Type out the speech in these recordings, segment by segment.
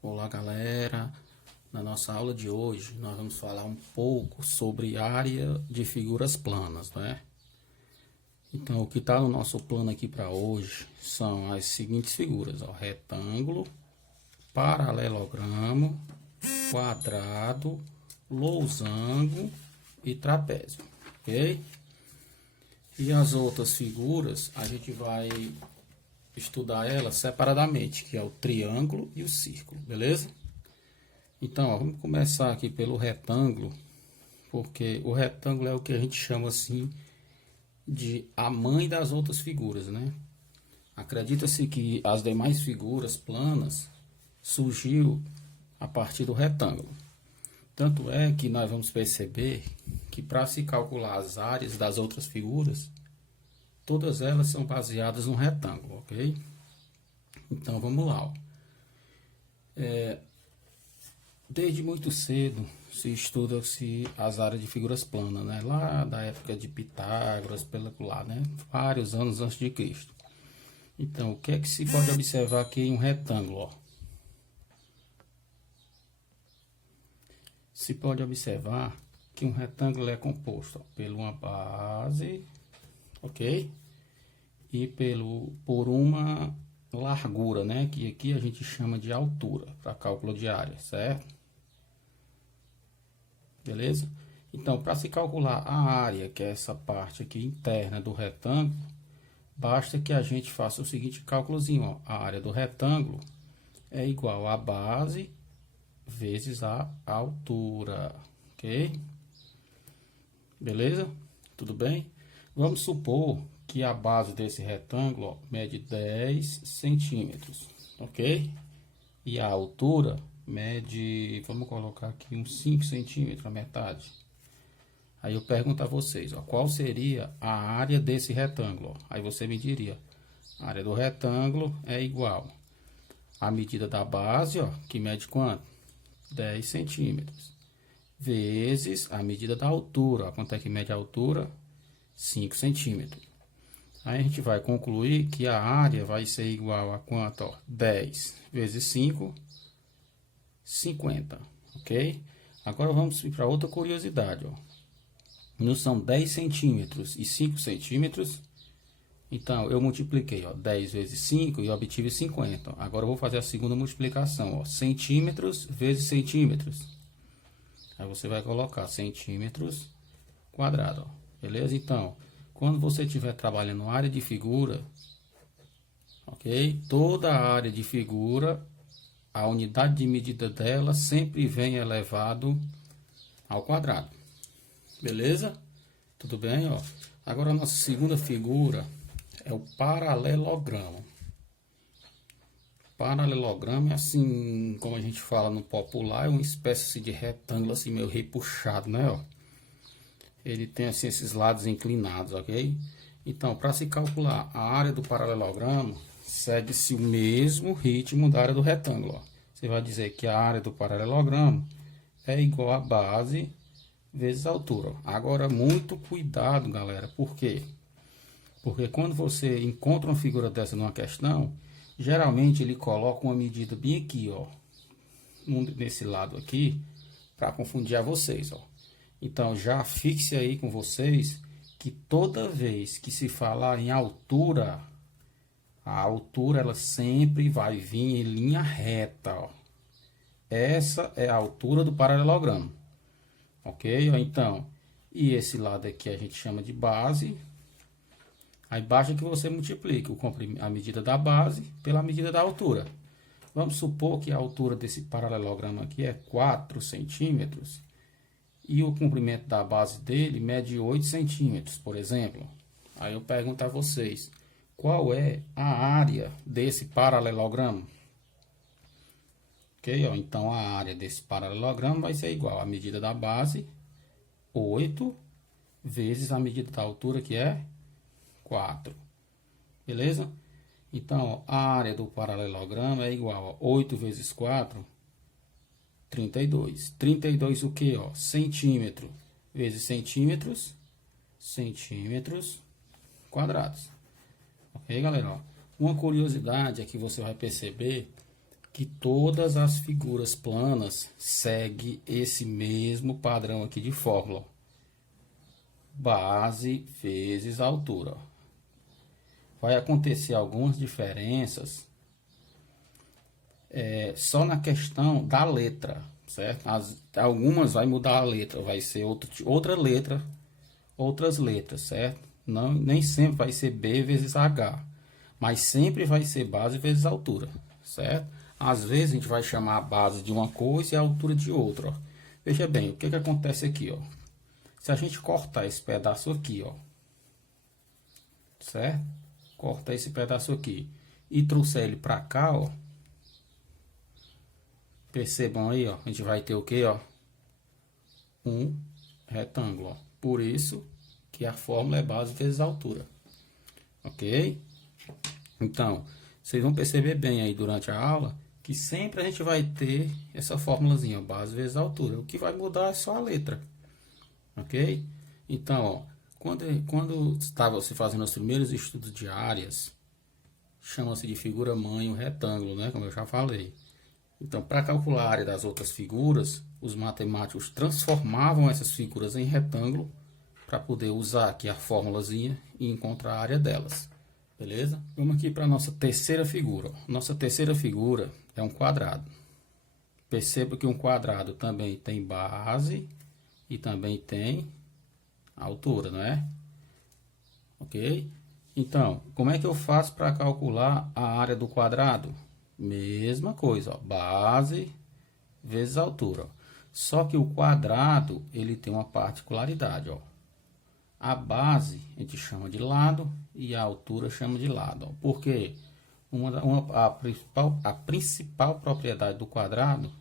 Olá, galera. Na nossa aula de hoje, nós vamos falar um pouco sobre área de figuras planas, né? Então, o que está no nosso plano aqui para hoje são as seguintes figuras, ó: retângulo, paralelogramo, quadrado, losango e trapézio, ok? E as outras figuras, a gente vai estudar elas separadamente, que é o triângulo e o círculo, beleza? Então, ó, vamos começar aqui pelo retângulo, porque o retângulo é o que a gente chama assim de a mãe das outras figuras, né? Acredita-se que as demais figuras planas surgiu a partir do retângulo. Tanto é que nós vamos perceber que para se calcular as áreas das outras figuras, todas elas são baseadas no retângulo, ok? Então vamos lá, ó. Desde muito cedo se estuda-se as áreas de figuras planas, né? Lá da época de Pitágoras, pela lá, né? Vários anos antes de Cristo. Então, o que é que se pode observar aqui em um retângulo, ó? Se pode observar que um retângulo é composto, ó, por uma base, ok? E por uma largura, né? Que aqui a gente chama de altura, para cálculo de área, certo? Beleza? Então, para se calcular a área, que é essa parte aqui interna do retângulo, basta que a gente faça o seguinte cálculozinho, ó. A área do retângulo é igual a base vezes a altura, ok? Beleza? Tudo bem? Vamos supor que a base desse retângulo, ó, mede 10 centímetros, ok? E a altura mede, vamos colocar aqui uns 5 centímetros, a metade. Aí eu pergunto a vocês, ó, qual seria a área desse retângulo? Ó? Aí você me diria, a área do retângulo é igual à medida da base, ó, que mede quanto? 10 centímetros, vezes a medida da altura, ó, quanto é que mede a altura? 5 centímetros. Aí a gente vai concluir que a área vai ser igual a quanto? Ó? 10 vezes 5, 50, ok? Agora vamos para outra curiosidade, ó. Não são 10 centímetros e 5 centímetros. Então, eu multipliquei, ó, 10 vezes 5 e obtive 50. Agora eu vou fazer a segunda multiplicação, ó, centímetros vezes centímetros. Aí você vai colocar centímetros quadrado, ó, beleza? Então, quando você estiver trabalhando área de figura, ok? Toda a área de figura, a unidade de medida dela sempre vem elevado ao quadrado. Beleza? Tudo bem, ó. Agora a nossa segunda figura é o paralelogramo. Paralelogramo é assim, como a gente fala no popular, é uma espécie de retângulo assim meio repuxado, né, ó. Ele tem assim esses lados inclinados, ok? Então, para se calcular a área do paralelogramo, segue-se o mesmo ritmo da área do retângulo, ó. Você vai dizer que a área do paralelogramo é igual a base vezes a altura. Agora, muito cuidado, galera. Por quê? Porque quando você encontra uma figura dessa numa questão, geralmente ele coloca uma medida bem aqui, ó, nesse lado aqui, para confundir a vocês, ó. Então, já fixe aí com vocês que toda vez que se falar em altura, a altura ela sempre vai vir em linha reta, ó. Essa é a altura do paralelogramo, ok? Então, e esse lado aqui a gente chama de base. Aí basta que você multiplique a medida da base pela medida da altura. Vamos supor que a altura desse paralelogramo aqui é 4 centímetros e o comprimento da base dele mede 8 centímetros, por exemplo. Aí eu pergunto a vocês, qual é a área desse paralelogramo? Ok, ó, então a área desse paralelogramo vai ser igual à medida da base, 8, vezes a medida da altura, que é 4. Beleza? Então, ó, a área do paralelogramo é igual a 8 vezes 4, 32. 32 o que, ó? Centímetro vezes centímetros, centímetros quadrados. Ok, galera? Ó, uma curiosidade é que você vai perceber que todas as figuras planas seguem esse mesmo padrão aqui de fórmula. Base vezes altura. Vai acontecer algumas diferenças só na questão da letra, certo? Algumas vai mudar a letra, vai ser outra letra, outras letras, certo? Não, nem sempre vai ser B vezes H, mas sempre vai ser base vezes altura, certo? Às vezes a gente vai chamar a base de uma coisa e a altura de outra, ó. Veja bem, o que acontece aqui, ó? Se a gente cortar esse pedaço aqui, ó, certo? Cortar esse pedaço aqui e trouxer ele para cá, ó. Percebam aí, ó, a gente vai ter o que, ó? Um retângulo, ó. Por isso que a fórmula é base vezes altura, ok? Então, vocês vão perceber bem aí durante a aula que sempre a gente vai ter essa fórmulazinha, ó, base vezes altura. O que vai mudar é só a letra, ok? Então, ó, quando estava se fazendo os primeiros estudos de áreas, chama-se de figura mãe o retângulo, né? Como eu já falei. Então, para calcular a área das outras figuras, os matemáticos transformavam essas figuras em retângulo para poder usar aqui a fórmulazinha e encontrar a área delas. Beleza? Vamos aqui para a nossa terceira figura. Nossa terceira figura é um quadrado. Perceba que um quadrado também tem base e também tem altura, não é? Ok? Então, como é que eu faço para calcular a área do quadrado? Mesma coisa, ó, base vezes altura. Ó. Só que o quadrado, ele tem uma particularidade, ó. A base a gente chama de lado e a altura chama de lado, ó. Porque a principal propriedade do quadrado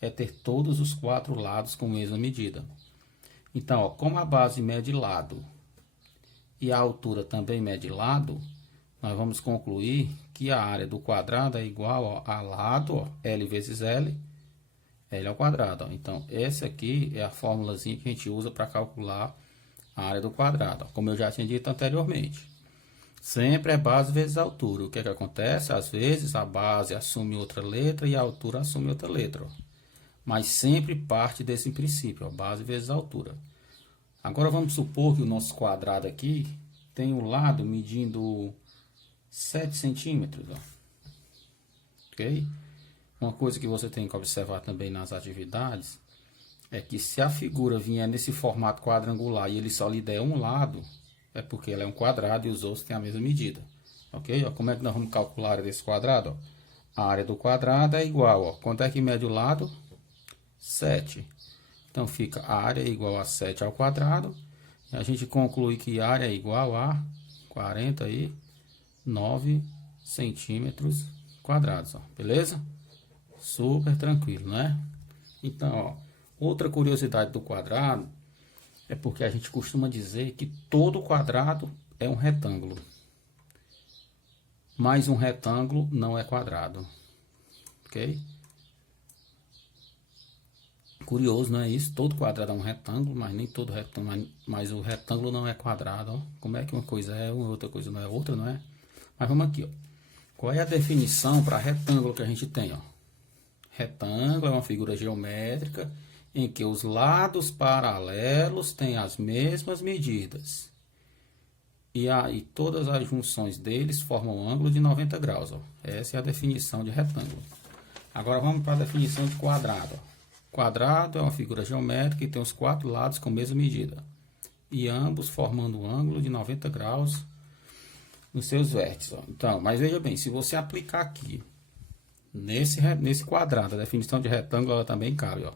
é ter todos os quatro lados com a mesma medida. Então, ó, como a base mede lado e a altura também mede lado, nós vamos concluir que a área do quadrado é igual, ó, a lado, ó, L vezes L, L ao quadrado. Ó. Então, essa aqui é a formulazinha que a gente usa para calcular a área do quadrado, ó, como eu já tinha dito anteriormente. Sempre é base vezes altura. O que acontece? Às vezes a base assume outra letra e a altura assume outra letra. Ó. Mas sempre parte desse princípio, ó, base vezes altura. Agora vamos supor que o nosso quadrado aqui tem um lado medindo 7 centímetros, ó. Ok? Uma coisa que você tem que observar também nas atividades é que se a figura vier nesse formato quadrangular e ele só lhe der um lado, é porque ela é um quadrado e os outros têm a mesma medida. Ok? Ó, como é que nós vamos calcular a área desse quadrado? Ó? A área do quadrado é igual, ó. Quanto é que mede o lado? 7. Então fica a área é igual a 7 ao quadrado. E a gente conclui que a área é igual a 49 centímetros quadrados, ó. Beleza? Super tranquilo, né? Então, ó, outra curiosidade do quadrado é porque a gente costuma dizer que todo quadrado é um retângulo. Mas um retângulo não é quadrado. Ok? Curioso, não é isso? Todo quadrado é um retângulo, mas nem todo retângulo, mas o retângulo não é quadrado, ó. Como é que uma coisa é uma, outra coisa não é outra, não é? Mas vamos aqui, ó. Qual é a definição para retângulo que a gente tem, ó? Retângulo é uma figura geométrica em que os lados paralelos têm as mesmas medidas. E aí todas as junções deles formam um ângulo de 90 graus, ó. Essa é a definição de retângulo. Agora vamos para a definição de quadrado, ó. Quadrado é uma figura geométrica que tem os quatro lados com a mesma medida. E ambos formando um ângulo de 90 graus nos seus vértices. Ó. Então, mas veja bem, se você aplicar aqui, nesse quadrado, a definição de retângulo ela também cabe. Ó.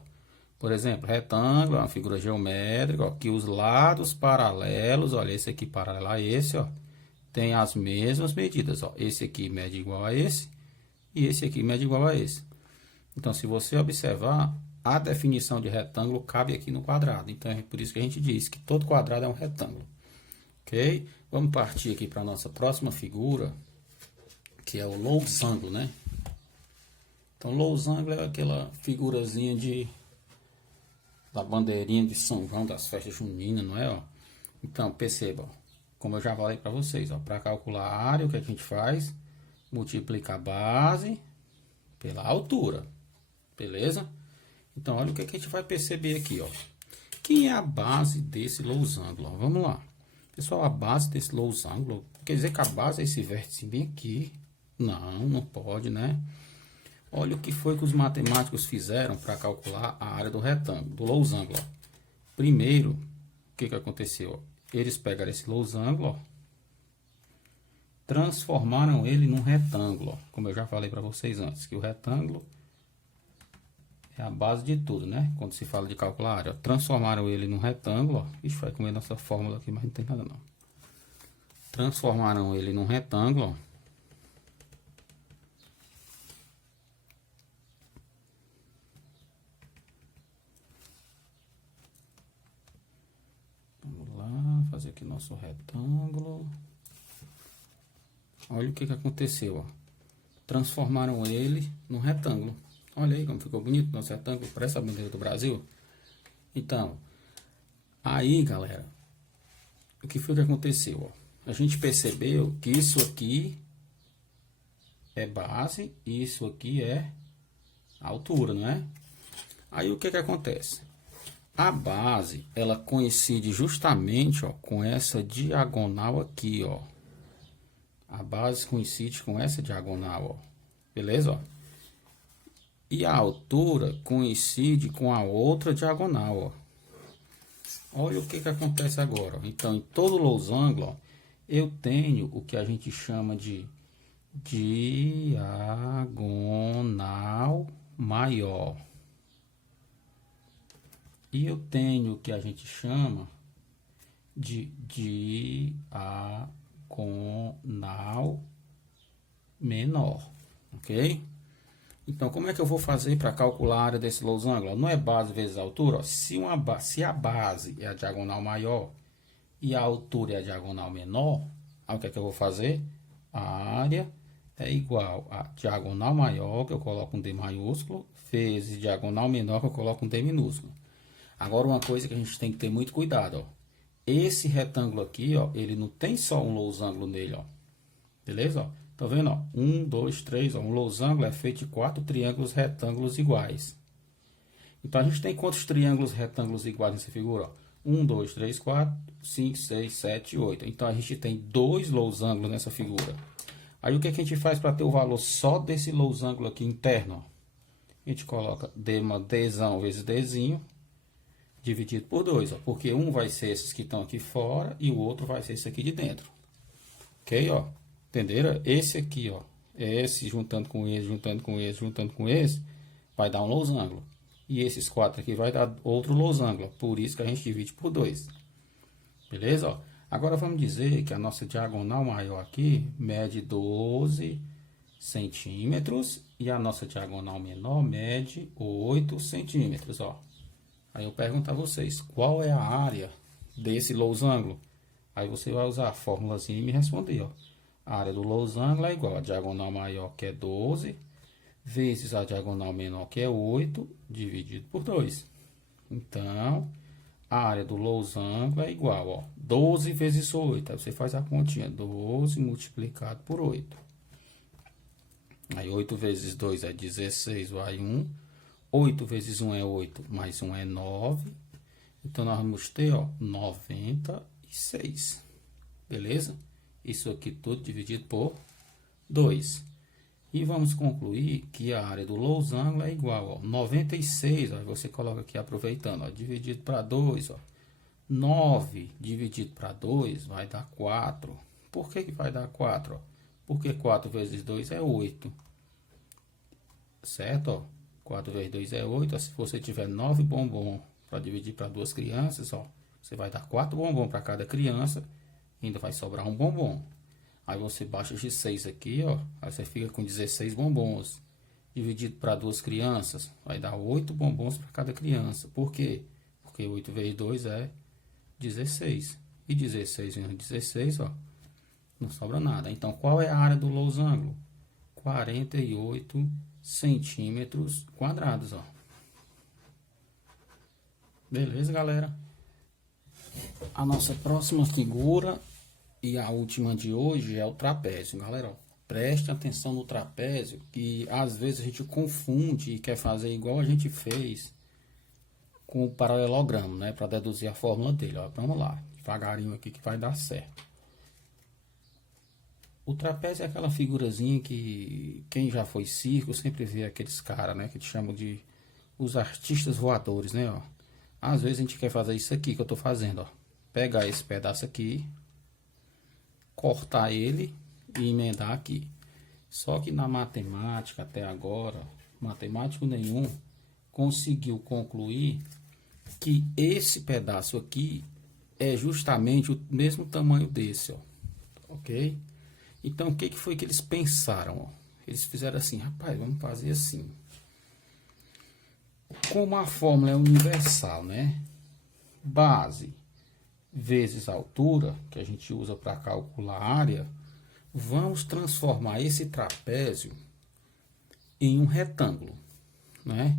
Por exemplo, retângulo é uma figura geométrica, ó, que os lados paralelos, olha, esse aqui paralelo a esse, ó, tem as mesmas medidas. Ó. Esse aqui mede igual a esse e esse aqui mede igual a esse. Então, se você observar, a definição de retângulo cabe aqui no quadrado. Então, é por isso que a gente diz que todo quadrado é um retângulo. Ok? Vamos partir aqui para a nossa próxima figura, que é o losango, né? Então, losango é aquela figurazinha da bandeirinha de São João, das festas juninas, não é? Ó? Então, perceba, ó, como eu já falei para vocês, para calcular a área, o que a gente faz? Multiplica a base pela altura, beleza? Então, olha o que a gente vai perceber aqui, ó. Quem é a base desse losango? Vamos lá. Pessoal, a base desse losango, quer dizer que a base é esse vértice bem aqui? Não, não pode, né? Olha o que foi que os matemáticos fizeram para calcular a área do retângulo, do losango, ó. Primeiro, o que aconteceu? Eles pegaram esse losango, ó, transformaram ele num retângulo, ó, como eu já falei para vocês antes, que o retângulo é a base de tudo, né? Quando se fala de calcular a área, ó, transformaram ele num retângulo, ó. Ixi, vai comer nossa fórmula aqui, mas não tem nada não. Transformaram ele num retângulo, ó. Vamos lá, fazer aqui nosso retângulo. Olha o que aconteceu, ó. Transformaram ele num retângulo. Olha aí como ficou bonito nosso retângulo, parece a bandeira do Brasil. Então, aí, galera, o que foi que aconteceu, ó? A gente percebeu que isso aqui é base e isso aqui é altura, não é? Aí o que acontece? A base, ela coincide justamente, ó, com essa diagonal aqui, ó. A base coincide com essa diagonal, ó. Beleza, ó? E a altura coincide com a outra diagonal, ó. Olha o que acontece agora, ó. Então, em todo losango, ó, eu tenho o que a gente chama de diagonal maior. E eu tenho o que a gente chama de diagonal menor, ok? Então, como é que eu vou fazer para calcular a área desse losango? Não é base vezes altura? Ó. Se a base é a diagonal maior e a altura é a diagonal menor, aí o que é que eu vou fazer? A área é igual a diagonal maior, que eu coloco um D maiúsculo, vezes diagonal menor, que eu coloco um D minúsculo. Agora, uma coisa que a gente tem que ter muito cuidado, ó. Esse retângulo aqui, ó, ele não tem só um losango nele, ó. Beleza? Ó? Tá vendo, ó? 1, 2, 3, ó. Um losango é feito de 4 triângulos retângulos iguais. Então, a gente tem quantos triângulos retângulos iguais nessa figura, ó? 1, 2, 3, 4, 5, 6, 7, 8. Então, a gente tem 2 losangos nessa figura. Aí, o que a gente faz para ter o valor só desse losango aqui interno, ó? A gente coloca Dzão vezes Dzinho, dividido por 2, ó. Porque um vai ser esses que estão aqui fora e o outro vai ser esse aqui de dentro. Ok, ó? Entenderam? Esse aqui, ó, esse juntando com esse, juntando com esse, juntando com esse, vai dar um losango. E esses 4 aqui vai dar outro losango. Por isso que a gente divide por 2. Beleza? Ó? Agora vamos dizer que a nossa diagonal maior aqui mede 12 centímetros e a nossa diagonal menor mede 8 centímetros, ó. Aí eu pergunto a vocês, qual é a área desse losango? Aí você vai usar a fórmulazinha e me responder, ó. A área do losango é igual a diagonal maior, que é 12, vezes a diagonal menor, que é 8, dividido por 2. Então, a área do losango é igual, ó, 12 vezes 8. Aí você faz a continha, 12 multiplicado por 8. Aí 8 vezes 2 é 16, vai 1. 8 vezes 1 é 8, mais 1 é 9. Então, nós vamos ter, ó, 96. Beleza? Isso aqui tudo dividido por 2. E vamos concluir que a área do losango é igual, ó, 96, ó, você coloca aqui aproveitando, ó, dividido para 2, ó. 9 dividido para 2 vai dar 4. Por que vai dar 4? Ó? Porque 4 vezes 2 é 8. Certo? Ó? 4 vezes 2 é 8. Ó, se você tiver 9 bombons para dividir para 2 crianças, ó, você vai dar 4 bombons para cada criança. Ainda vai sobrar um bombom. Aí você baixa de 6 aqui, ó. Aí você fica com 16 bombons. Dividido para 2 crianças, vai dar 8 bombons para cada criança. Por quê? Porque 8 vezes 2 é 16. E 16 menos 16, ó, não sobra nada. Então, qual é a área do losango? 48 centímetros quadrados, ó. Beleza, galera? A nossa próxima figura e a última de hoje é o trapézio, galera. Ó, preste atenção no trapézio, que às vezes a gente confunde e quer fazer igual a gente fez com o paralelogramo, né? Para deduzir a fórmula dele, ó. Vamos lá, devagarinho aqui que vai dar certo. O trapézio é aquela figurazinha que quem já foi circo sempre vê aqueles caras, né? Que te chamam de os artistas voadores, né? Ó. Às vezes a gente quer fazer isso aqui que eu tô fazendo, ó. Pegar esse pedaço aqui, cortar ele e emendar aqui. Só que na matemática até agora, matemático nenhum conseguiu concluir que esse pedaço aqui é justamente o mesmo tamanho desse, ó. Ok? Então, o que foi que eles pensaram? Ó? Eles fizeram assim, rapaz, vamos fazer assim. Como a fórmula é universal, né? Base vezes altura, que a gente usa para calcular a área, vamos transformar esse trapézio em um retângulo, né?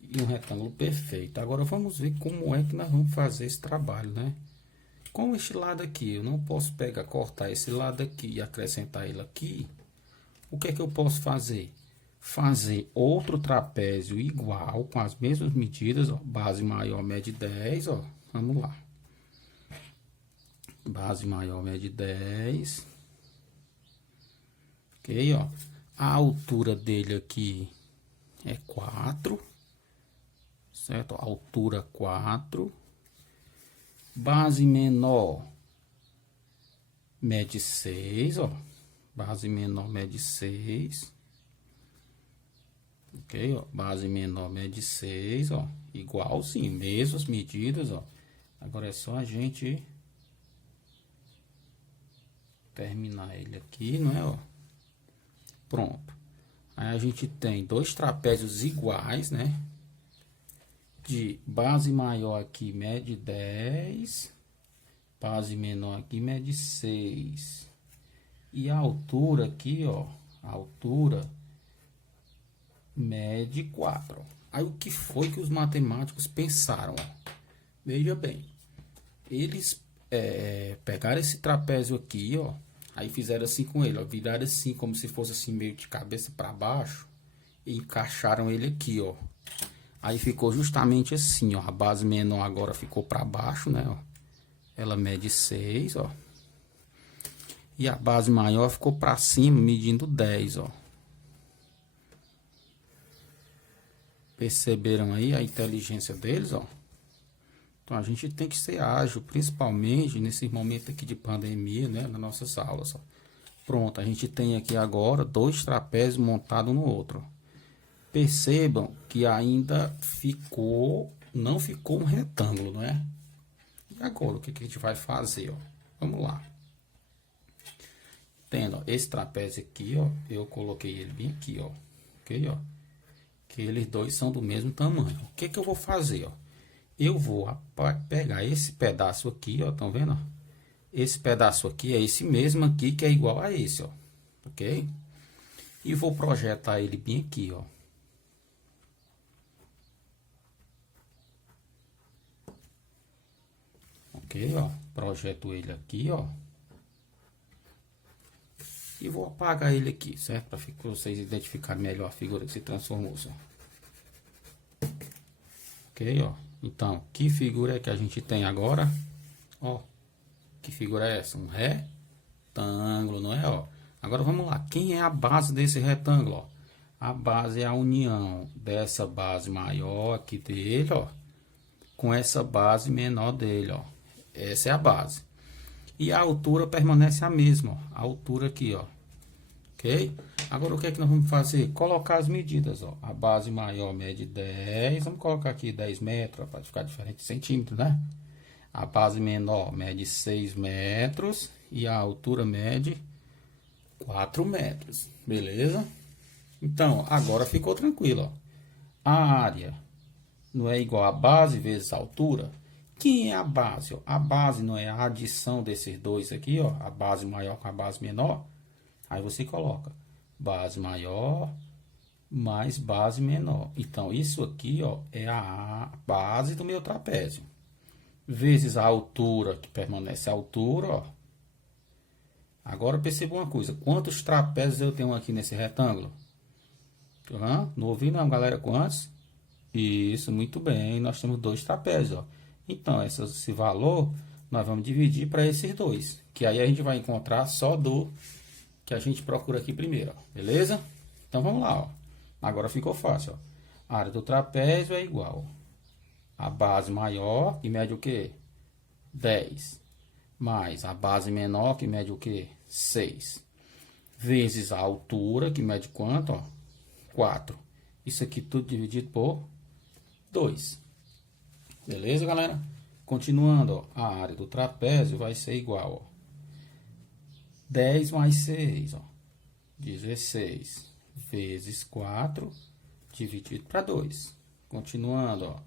E um retângulo perfeito. Agora, vamos ver como é que nós vamos fazer esse trabalho, né? Com este lado aqui, eu não posso pegar, cortar esse lado aqui e acrescentar ele aqui. O que é que eu posso fazer? Fazer outro trapézio igual, com as mesmas medidas, ó. Base maior mede 10, ó. Vamos lá. Base maior mede 10. Ok, ó. A altura dele aqui é 4. Certo? Altura 4. Base menor mede 6, ó. Base menor mede 6. Ok, ó. Base menor mede 6, ó. Igualzinho, mesmas medidas, ó. Agora é só a gente terminar ele aqui, não é, ó? Pronto. Aí a gente tem dois trapézios iguais, né? De base maior aqui mede 10, base menor aqui mede 6. E a altura aqui, ó, a altura mede 4. Aí o que foi que os matemáticos pensaram? Ó? Veja bem, eles pegaram esse trapézio aqui, ó, aí fizeram assim com ele, ó, viraram assim como se fosse assim meio de cabeça para baixo e encaixaram ele aqui, ó. Aí ficou justamente assim, ó. A base menor agora ficou para baixo, né? Ó. Ela mede 6, ó. E a base maior ficou para cima, medindo 10, ó. Perceberam aí a inteligência deles, ó? Então a gente tem que ser ágil, principalmente nesse momento aqui de pandemia, né? Nas nossas aulas, ó. Pronto, a gente tem aqui agora dois trapézios montados no outro, ó. Percebam que ainda não ficou um retângulo, não é? E agora, o que a gente vai fazer, ó? Vamos lá. Tendo, ó, esse trapézio aqui, ó, eu coloquei ele bem aqui, ó. Ok, ó? Que eles dois são do mesmo tamanho. O que eu vou fazer, ó? Eu vou pegar esse pedaço aqui, ó, estão vendo, ó? Esse pedaço aqui é esse mesmo aqui, que é igual a esse, ó. Ok? E vou projetar ele bem aqui, ó. Ok, ó, projeto ele aqui, ó, e vou apagar ele aqui, certo? Para vocês identificarem melhor a figura que se transformou, ó. Ok, ó, então, que figura é que a gente tem agora? Ó, que figura é essa? Um retângulo, não é, ó? Agora vamos lá, quem é a base desse retângulo, ó? A base é a união dessa base maior aqui dele, ó, com essa base menor dele, ó. Essa é a base. E a altura permanece a mesma, ó. A altura aqui, ó. Ok? Agora, o que é que nós vamos fazer? Colocar as medidas, ó. A base maior mede 10. Vamos colocar aqui 10 metros, para ficar diferente de centímetros, né? A base menor mede 6 metros. E a altura mede 4 metros. Beleza? Então, agora ficou tranquilo, ó. A área não é igual a base vezes a altura? Quem é a base? Ó? A base não é a adição desses dois aqui, ó, a base maior com a base menor. Aí você coloca base maior mais base menor. Então, isso aqui, ó, é a base do meu trapézio. Vezes a altura, que permanece a altura, ó. Agora perceba uma coisa, quantos trapézios eu tenho aqui nesse retângulo? Não ouvi não, galera, quantos? Isso, muito bem, nós temos 2 trapézios, ó. Então, esse valor, nós vamos dividir para esses 2, que aí a gente vai encontrar só do que a gente procura aqui primeiro, ó. Beleza? Então, vamos lá, ó. Agora ficou fácil, ó. A área do trapézio é igual a base maior, que mede o quê? 10. Mais a base menor, que mede o quê? 6. Vezes a altura, que mede quanto? Ó? 4. Isso aqui tudo dividido por 2. Beleza, galera? Continuando, ó, a área do trapézio vai ser igual, ó, 10 mais 6, ó, 16, vezes 4, dividido para 2. Continuando, ó,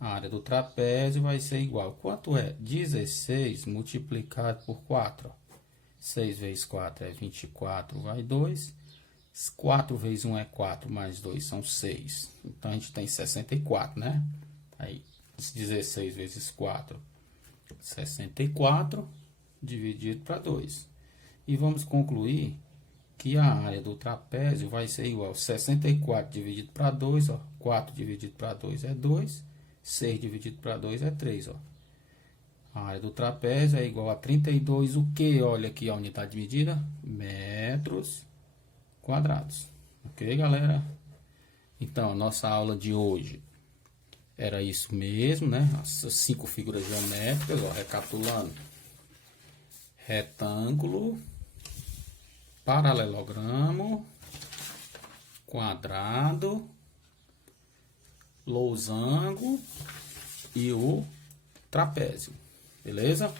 a área do trapézio vai ser igual. Quanto é? 16 multiplicado por 4. Ó. 6 vezes 4 é 24, vai 2. 4 vezes 1 é 4, mais 2 são 6. Então, a gente tem 64, né? Aí, 16 vezes 4, 64, dividido para 2. E vamos concluir que a área do trapézio vai ser igual a 64 dividido para 2, ó. 4 dividido para 2 é 2. 6 dividido para 2 é 3, ó. A área do trapézio é igual a 32, o que? Olha aqui a unidade de medida, metros quadrados. Ok, galera? Então, a nossa aula de hoje era isso mesmo, né? Essas 5 figuras geométricas, ó, recapitulando. Retângulo, paralelogramo, quadrado, losango e o trapézio. Beleza?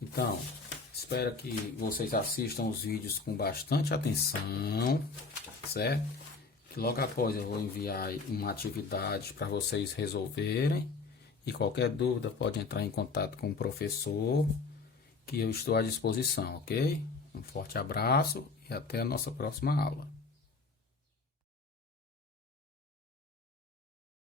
Então, espero que vocês assistam os vídeos com bastante atenção, certo? Que logo após eu vou enviar uma atividade para vocês resolverem. E qualquer dúvida pode entrar em contato com o professor, que eu estou à disposição, ok? Um forte abraço e até a nossa próxima aula.